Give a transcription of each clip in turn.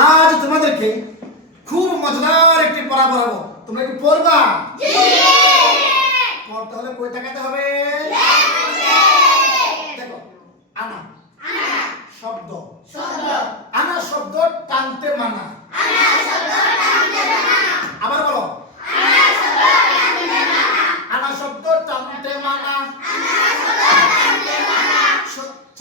আজ তোমাদেরকে খুব মজাদার একটি পড়া পড়াবো তোমরা কি পড়বা? পড়তে হলে কই টাকাতে হবে। দেখো আনা। শব্দ। আনা শব্দ টানতে মানা। আবার বলো। আনা শব্দ টানতে মানা। স-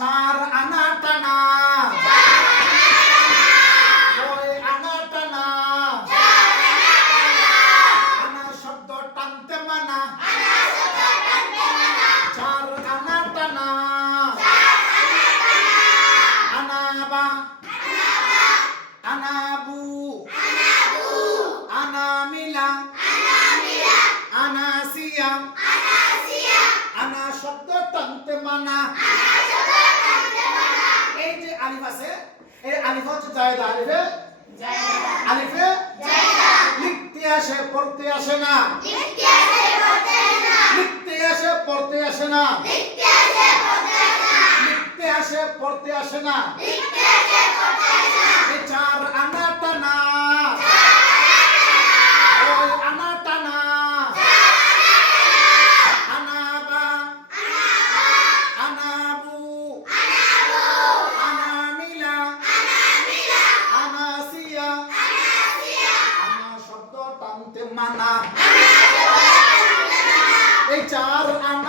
টানতে মানা এই যে আলিফ আছে, এই আলিফ জায়দা আলিফে। আলিফে লিখতে আসে, পড়তে আসে না। লিখতে আসে, পড়তে আসে না। লিখতে আসে, পড়তে আসে না। চার আনা টানতে মানা এই চার আনা টানা